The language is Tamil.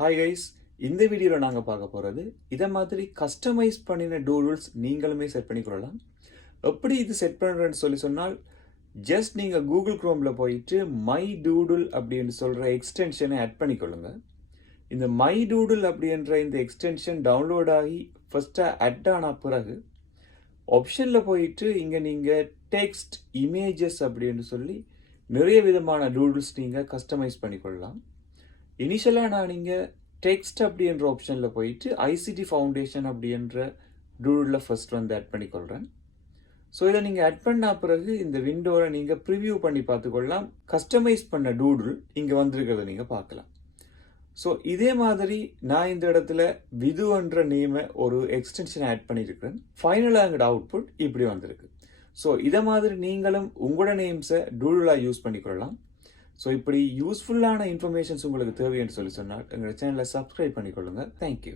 ஹாய் கைஸ், இந்த வீடியோவில் நாங்கள் பார்க்க போகிறது இதை மாதிரி கஸ்டமைஸ் பண்ணின டூடுல்ஸ் நீங்களுமே செட் பண்ணிக்கொள்ளலாம். எப்படி இது செட் பண்ணுறேன்னு சொன்னால் ஜஸ்ட் நீங்கள் கூகுள் க்ரோமில் போயிட்டு MyDoodle அப்படின்னு சொல்கிற எக்ஸ்டென்ஷனை ஆட் பண்ணிக்கொள்ளுங்க. இந்த MyDoodle அப்படின்ற இந்த எக்ஸ்டென்ஷன் டவுன்லோட் ஆகி ஃபஸ்ட்டாக ஆட் ஆன பிறகு ஆப்ஷனில் போயிட்டு இங்கே நீங்கள் டெக்ஸ்ட் இமேஜஸ் அப்படின்னு சொல்லி நிறைய விதமான டூடுல்ஸ் நீங்கள் கஸ்டமைஸ் பண்ணிக்கொள்ளலாம். இனிஷியலாக நான் நீங்கள் டெக்ஸ்ட் அப்படின்ற ஆப்ஷனில் போயிட்டு ஐசிடி ஃபவுண்டேஷன் அப்படின்ற டூடுலில் ஃபர்ஸ்ட் வந்து ஆட் பண்ணிக்கொள்கிறேன். ஸோ இதை நீங்கள் ஆட் பண்ண பிறகு இந்த விண்டோவில் நீங்கள் ப்ரிவியூ பண்ணி பார்த்துக்கொள்ளலாம். கஸ்டமைஸ் பண்ண டூடுல் இங்கே வந்திருக்கிறத நீங்கள் பார்க்கலாம். ஸோ இதே மாதிரி நான் இந்த இடத்துல விதுன்ற நேமை ஒரு எக்ஸ்டென்ஷன் ஆட் பண்ணியிருக்கிறேன். ஃபைனலாக எங்களோட அவுட்புட் இப்படி வந்திருக்கு. ஸோ இதை மாதிரி நீங்களும் உங்களோட நேம்ஸை டூடுலாக யூஸ் பண்ணிக்கொள்ளலாம். ஸோ இப்படி யூஸ்ஃபுல்லான இன்ஃபர்மேஷன்ஸ் உங்களுக்கு தேவை என்று சொன்னால் எங்களோட சேனலை சப்ஸ்கிரைப் பண்ணிக்கொள்ளுங்கள். தேங்க்யூ.